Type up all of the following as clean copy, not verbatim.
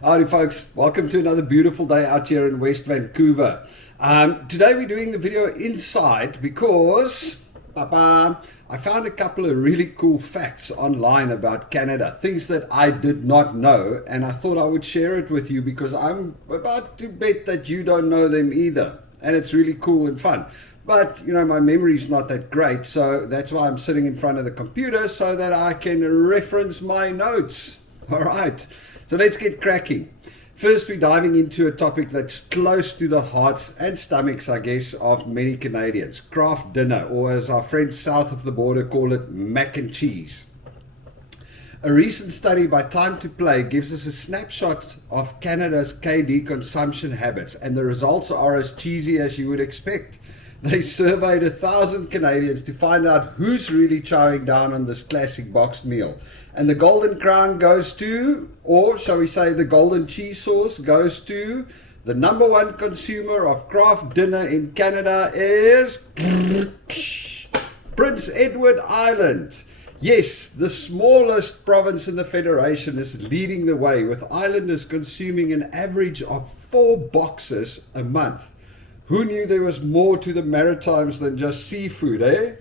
Howdy folks, welcome to another beautiful day out here in West Vancouver. Today we're doing the video inside because I found a couple of really cool facts online about Canada, things that I did not know, and I thought I would share it with you because I'm about to bet that you don't know them either, and it's really cool and fun. But, you know, my memory's not that great, so that's why I'm sitting in front of the computer so that I can reference my notes. All right, so let's get cracking. First, we're diving into a topic that's close to the hearts and stomachs, I guess, of many Canadians. Craft dinner, or as our friends south of the border call it, mac and cheese. A recent study by Time to Play gives us a snapshot of Canada's KD consumption habits, and the results are as cheesy as you would expect. They surveyed 1,000 Canadians to find out who's really chowing down on this classic boxed meal. And the golden crown goes to, or shall we say the golden cheese sauce goes to, the number one consumer of craft dinner in Canada is Prince Edward Island. Yes, the smallest province in the Federation is leading the way, with islanders consuming an average of 4 boxes a month. Who knew there was more to the Maritimes than just seafood, eh?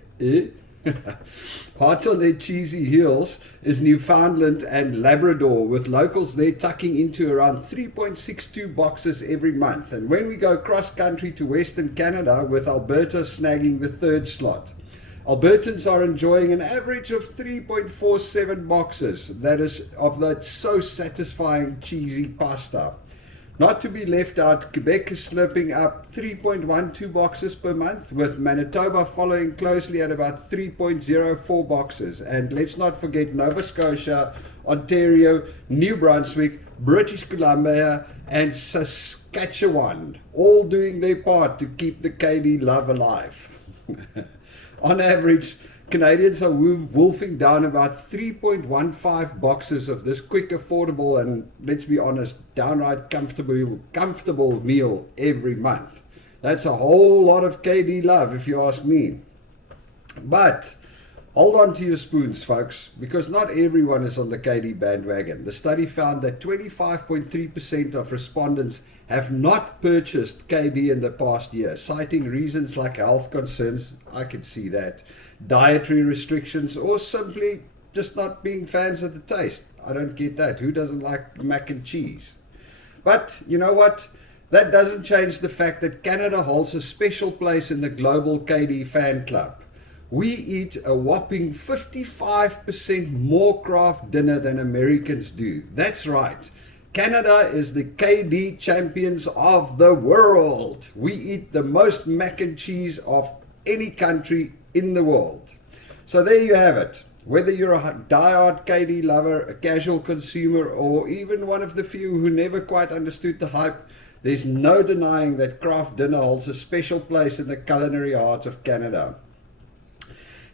Hot on their cheesy heels is Newfoundland and Labrador, with locals there tucking into around 3.62 boxes every month. And when we go cross-country to Western Canada, with Alberta snagging the 3rd slot. Albertans are enjoying an average of 3.47 boxes, that is, of that so satisfying cheesy pasta. Not to be left out, Quebec is slurping up 3.12 boxes per month, with Manitoba following closely at about 3.04 boxes. And let's not forget Nova Scotia, Ontario, New Brunswick, British Columbia, and Saskatchewan, all doing their part to keep the KD love alive. On average, Canadians are wolfing down about 3.15 boxes of this quick, affordable, and let's be honest, downright comfortable meal every month. That's a whole lot of KD love, if you ask me. But hold on to your spoons, folks, because not everyone is on the KD bandwagon. The study found that 25.3% of respondents have not purchased KD in the past year, citing reasons like health concerns, I could see that, dietary restrictions, or simply just not being fans of the taste. I don't get that. Who doesn't like mac and cheese? But you know what? That doesn't change the fact that Canada holds a special place in the global KD fan club. We eat a whopping 55% more craft dinner than Americans do. That's right. Canada is the KD champions of the world. We eat the most mac and cheese of any country in the world. So there you have it. Whether you're a diehard KD lover, a casual consumer, or even one of the few who never quite understood the hype, there's no denying that craft dinner holds a special place in the culinary heart of Canada.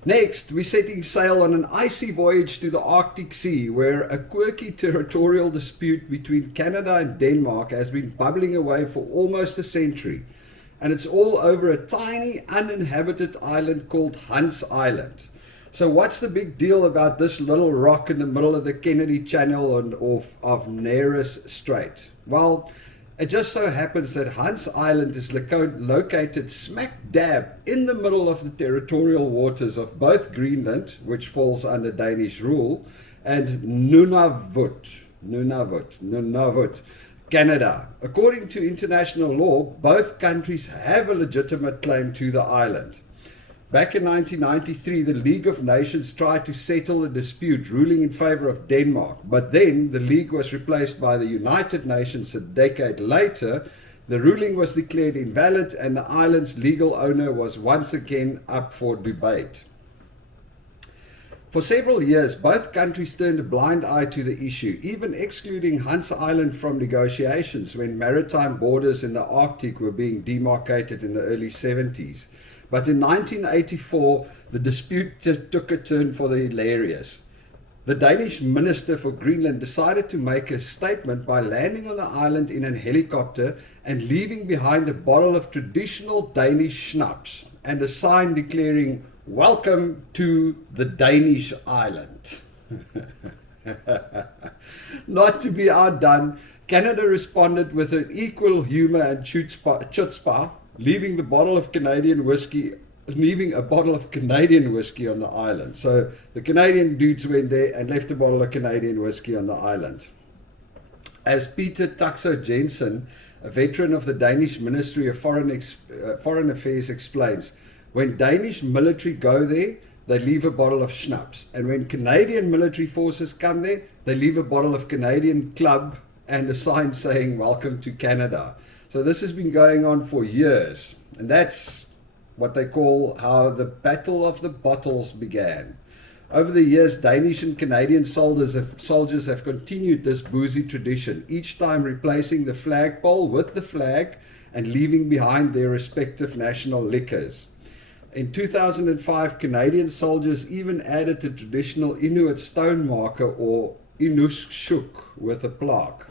Next, we're setting sail on an icy voyage to the Arctic Sea, where a quirky territorial dispute between Canada and Denmark has been bubbling away for almost a century. And it's all over a tiny, uninhabited island called Hans Island. So what's the big deal about this little rock in the middle of the Kennedy Channel and of Nares Strait? Well, it just so happens that Hans Island is located smack dab in the middle of the territorial waters of both Greenland, which falls under Danish rule, and Nunavut, Canada. According to international law, both countries have a legitimate claim to the island. Back in 1993, the League of Nations tried to settle the dispute, ruling in favor of Denmark. But then the League was replaced by the United Nations a decade later. The ruling was declared invalid, and the island's legal owner was once again up for debate. For several years, both countries turned a blind eye to the issue, even excluding Hans Island from negotiations when maritime borders in the Arctic were being demarcated in the early 70s. But in 1984, the dispute took a turn for the hilarious. The Danish Minister for Greenland decided to make a statement by landing on the island in a helicopter and leaving behind a bottle of traditional Danish schnapps and a sign declaring, "Welcome to the Danish island." Not to be outdone, Canada responded with an equal humour and chutzpah, leaving a bottle of Canadian whiskey on the island. So the Canadian dudes went there and left a bottle of Canadian whiskey on the island. As Peter Taxo Jensen, a veteran of the Danish Ministry of Foreign Affairs, explains, when Danish military go there, they leave a bottle of schnapps. And when Canadian military forces come there, they leave a bottle of Canadian Club and a sign saying, welcome to Canada. So this has been going on for years. And that's what they call how the Battle of the Bottles began. Over the years, Danish and Canadian soldiers have continued this boozy tradition, each time replacing the flagpole with the flag and leaving behind their respective national liquors. In 2005, Canadian soldiers even added the traditional Inuit stone marker or Inushuk with a plaque.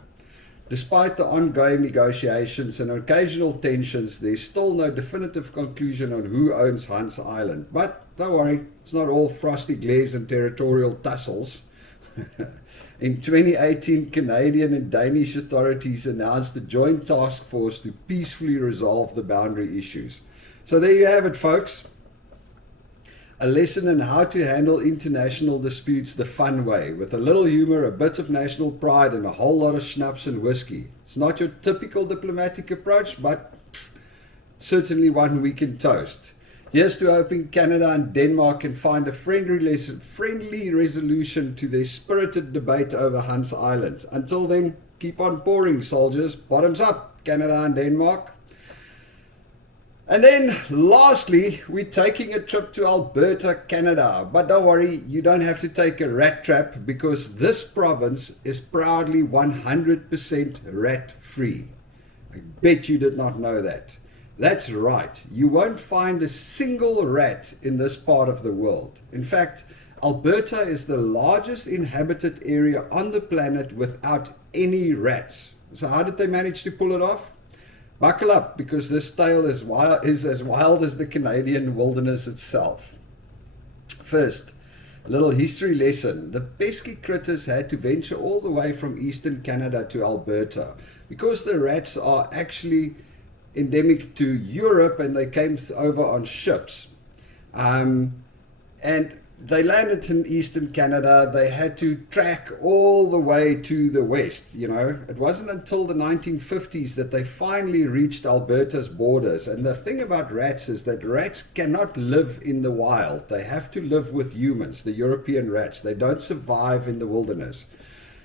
Despite the ongoing negotiations and occasional tensions, there's still no definitive conclusion on who owns Hans Island. But don't worry, it's not all frosty glares and territorial tussles. In 2018, Canadian and Danish authorities announced a joint task force to peacefully resolve the boundary issues. So there you have it, folks. A lesson in how to handle international disputes the fun way, with a little humor, a bit of national pride, and a whole lot of schnapps and whiskey. It's not your typical diplomatic approach, but certainly one we can toast. Here's to hoping Canada and Denmark can find a friendly resolution to their spirited debate over Hans Island. Until then, keep on pouring, soldiers. Bottoms up, Canada and Denmark. And then, lastly, we're taking a trip to Alberta, Canada. But don't worry, you don't have to take a rat trap, because this province is proudly 100% rat-free. I bet you did not know that. That's right, you won't find a single rat in this part of the world. In fact, Alberta is the largest inhabited area on the planet without any rats. So how did they manage to pull it off? Buckle up, because this tale is as wild as the Canadian wilderness itself. First, a little history lesson. The pesky critters had to venture all the way from eastern Canada to Alberta, because the rats are actually endemic to Europe, and they came over on ships. And they landed in eastern Canada. They had to track all the way to the west. It wasn't until the 1950s that they finally reached Alberta's borders. And the thing about rats is that rats cannot live in the wild. They have to live with humans, the European rats. They don't survive in the wilderness.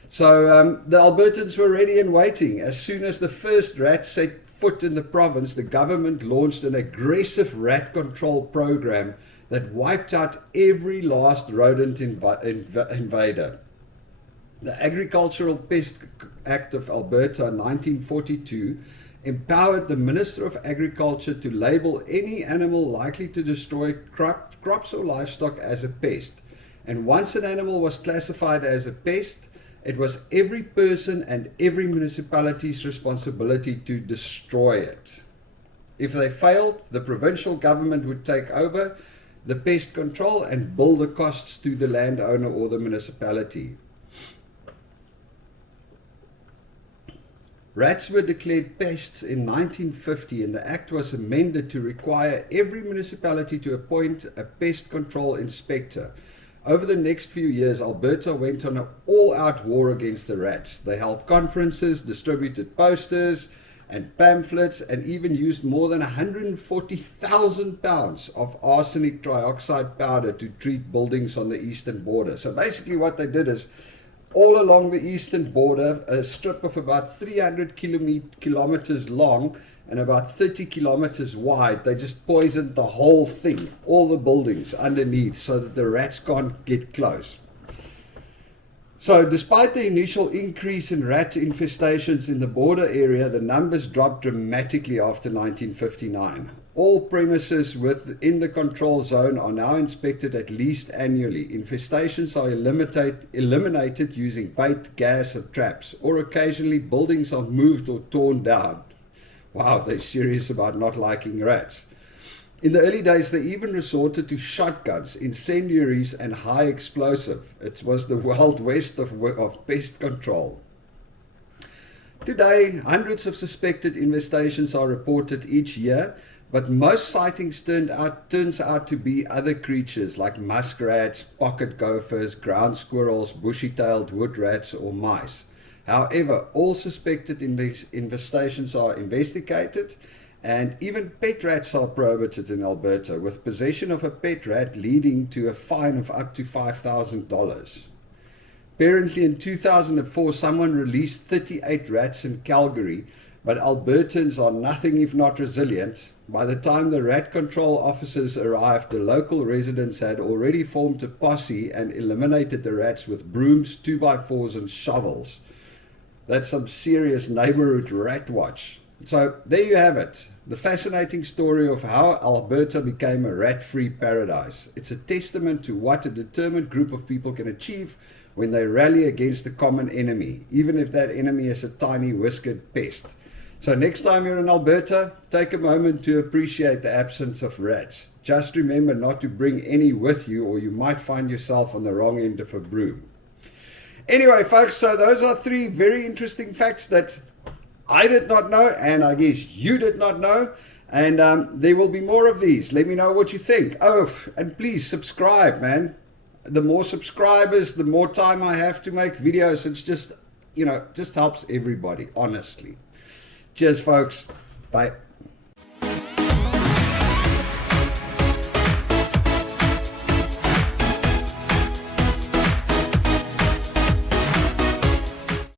So the Albertans were ready and waiting. As soon as the first rat set foot in the province, the government launched an aggressive rat control program that wiped out every last rodent invader. The Agricultural Pest Act of Alberta 1942 empowered the Minister of Agriculture to label any animal likely to destroy crops or livestock as a pest. And once an animal was classified as a pest, it was every person and every municipality's responsibility to destroy it. If they failed, the provincial government would take over the pest control and bill the costs to the landowner or the municipality. Rats were declared pests in 1950, and the act was amended to require every municipality to appoint a pest control inspector. Over the next few years, Alberta went on an all-out war against the rats. They held conferences, distributed posters and pamphlets, and even used more than 140,000 pounds of arsenic trioxide powder to treat buildings on the eastern border. So basically what they did is, all along the eastern border, a strip of about 300 kilometers long and about 30 kilometers wide, they just poisoned the whole thing, all the buildings underneath, so that the rats can't get close. So despite the initial increase in rat infestations in the border area, the numbers dropped dramatically after 1959. All premises within the control zone are now inspected at least annually. Infestations are eliminated using bait, gas, or traps, or occasionally buildings are moved or torn down. Wow, they're serious about not liking rats. In the early days, they even resorted to shotguns, incendiaries, and high explosive. It was the Wild West of pest control. Today, hundreds of suspected infestations are reported each year, but most sightings turns out to be other creatures like muskrats, pocket gophers, ground squirrels, bushy-tailed wood rats, or mice. However, all suspected infestations are investigated, and even pet rats are prohibited in Alberta, with possession of a pet rat leading to a fine of up to $5,000. Apparently in 2004, someone released 38 rats in Calgary, but Albertans are nothing if not resilient. By the time the rat control officers arrived, the local residents had already formed a posse and eliminated the rats with brooms, 2x4s, and shovels. That's some serious neighborhood rat watch. So there you have it, the fascinating story of how Alberta became a rat-free paradise. It's a testament to what a determined group of people can achieve when they rally against the common enemy, even if that enemy is a tiny whiskered pest. So next time you're in Alberta, take a moment to appreciate the absence of rats. Just remember not to bring any with you, or you might find yourself on the wrong end of a broom. Anyway, folks, so those are 3 very interesting facts that I did not know, and I guess you did not know, and there will be more of these. Let me know what you think. Oh, and please subscribe, man. The more subscribers, the more time I have to make videos. It's just, just helps everybody, honestly. Cheers, folks. Bye.